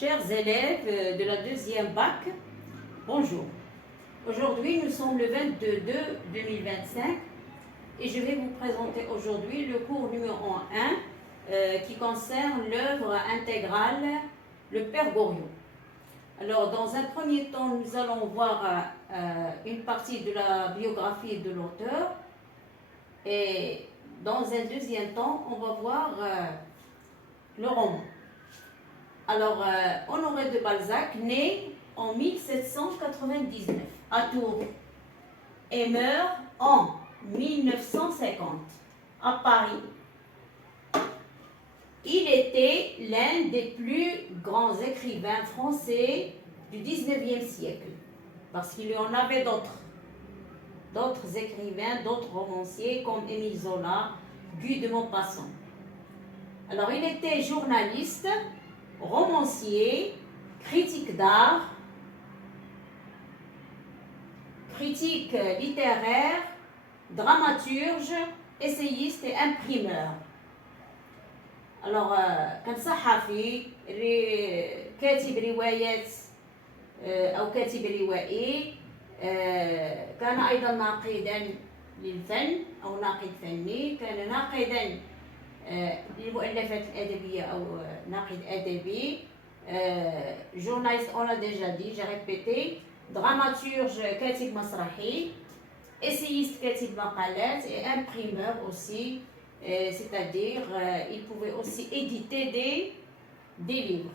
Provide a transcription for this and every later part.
Chers élèves de la deuxième bac, bonjour. Aujourd'hui, nous sommes le 22/2/2025 et je vais vous présenter aujourd'hui le cours numéro 1 qui concerne l'œuvre intégrale Le Père Goriot. Alors, dans un premier temps, nous allons voir une partie de la biographie de l'auteur et dans un deuxième temps, on va voir le roman. Alors, Honoré de Balzac, né en 1799 à Tours et meurt en 1950 à Paris. Il était l'un des plus grands écrivains français du 19e siècle, parce qu'il y en avait d'autres écrivains, d'autres romanciers comme Émile Zola, Guy de Maupassant. Alors, il était journaliste, romancier, critique d'art, critique littéraire, dramaturge, essayiste et imprimeur. Alors كان صحفي كاتب روايات أو كاتب روائي كان أيضا ناقدا للفن أو ناقد فني كان ناقدا للمؤلفات الأدبية أو ناقد أدبي journaliste on l'a déjà dit j'ai répété dramaturge كاتب مسرحي essayiste كاتب مقالات et imprimeur aussi c'est-à-dire il pouvait aussi éditer des livres.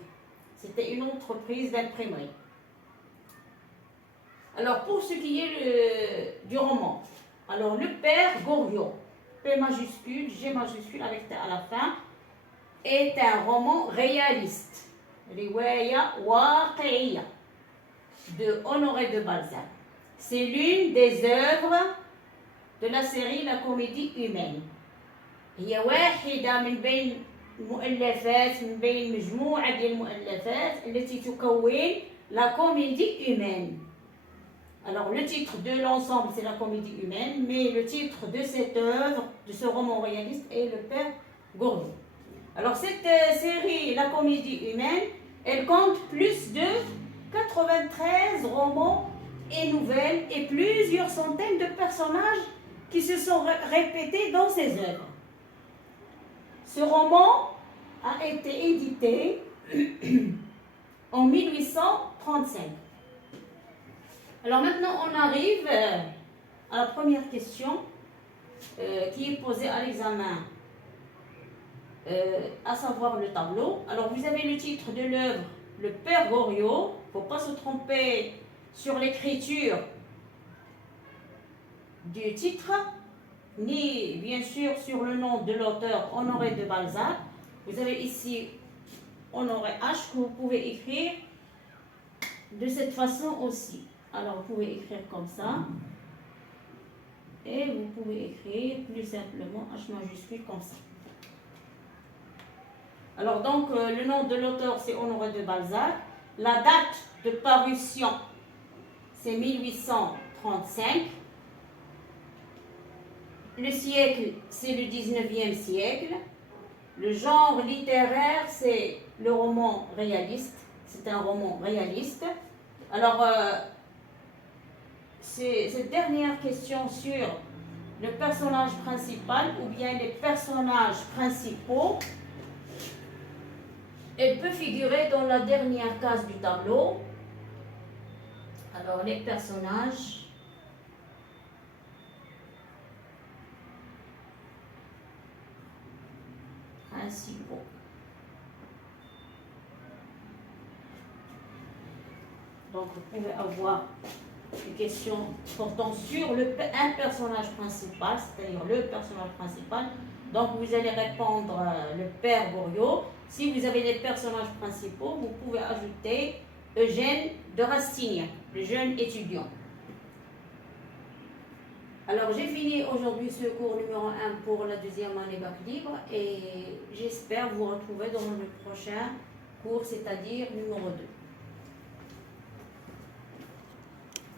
C'était une entreprise d'imprimerie. Alors pour ce qui est du roman, alors Le Père Goriot, P majuscule, G majuscule avec T à la fin, est un roman réaliste, Riwaya Waqiya, de Honoré de Balzac. C'est l'une des œuvres de la série La Comédie humaine. هي واحدة من بين المؤلفات من بين مجموعة ديال المؤلفات التي تكون La Comédie humaine. Alors le titre de l'ensemble c'est La Comédie humaine, mais le titre de cette œuvre, de ce roman réaliste est Le Père Goriot. Alors cette série La Comédie humaine, elle compte plus de 93 romans et nouvelles et plusieurs centaines de personnages qui se sont répétés dans ses œuvres. Ce roman a été édité en 1835. Alors maintenant, on arrive à la première question qui est posée à l'examen, à savoir le tableau. Alors vous avez le titre de l'œuvre, Le Père Goriot. Il ne faut pas se tromper sur l'écriture du titre, ni bien sûr sur le nom de l'auteur Honoré de Balzac. Vous avez ici Honoré H que vous pouvez écrire de cette façon aussi. Alors vous pouvez écrire comme ça et vous pouvez écrire plus simplement H majuscule comme ça. Alors donc le nom de l'auteur c'est Honoré de Balzac. La date de parution c'est 1835. Le siècle, c'est le 19e siècle. Le genre littéraire, c'est le roman réaliste. C'est un roman réaliste. Alors, cette dernière question sur le personnage principal ou bien les personnages principaux, elle peut figurer dans la dernière case du tableau. Alors, les personnages principaux. Donc vous pouvez avoir une question portant sur un personnage principal, c'est-à-dire le personnage principal. Donc vous allez répondre Le Père Goriot. Si vous avez les personnages principaux, vous pouvez ajouter Eugène de Rastignac, le jeune étudiant. Alors j'ai fini aujourd'hui ce cours numéro 1 pour la deuxième année bac libre et j'espère vous retrouver dans le prochain cours, c'est-à-dire numéro 2.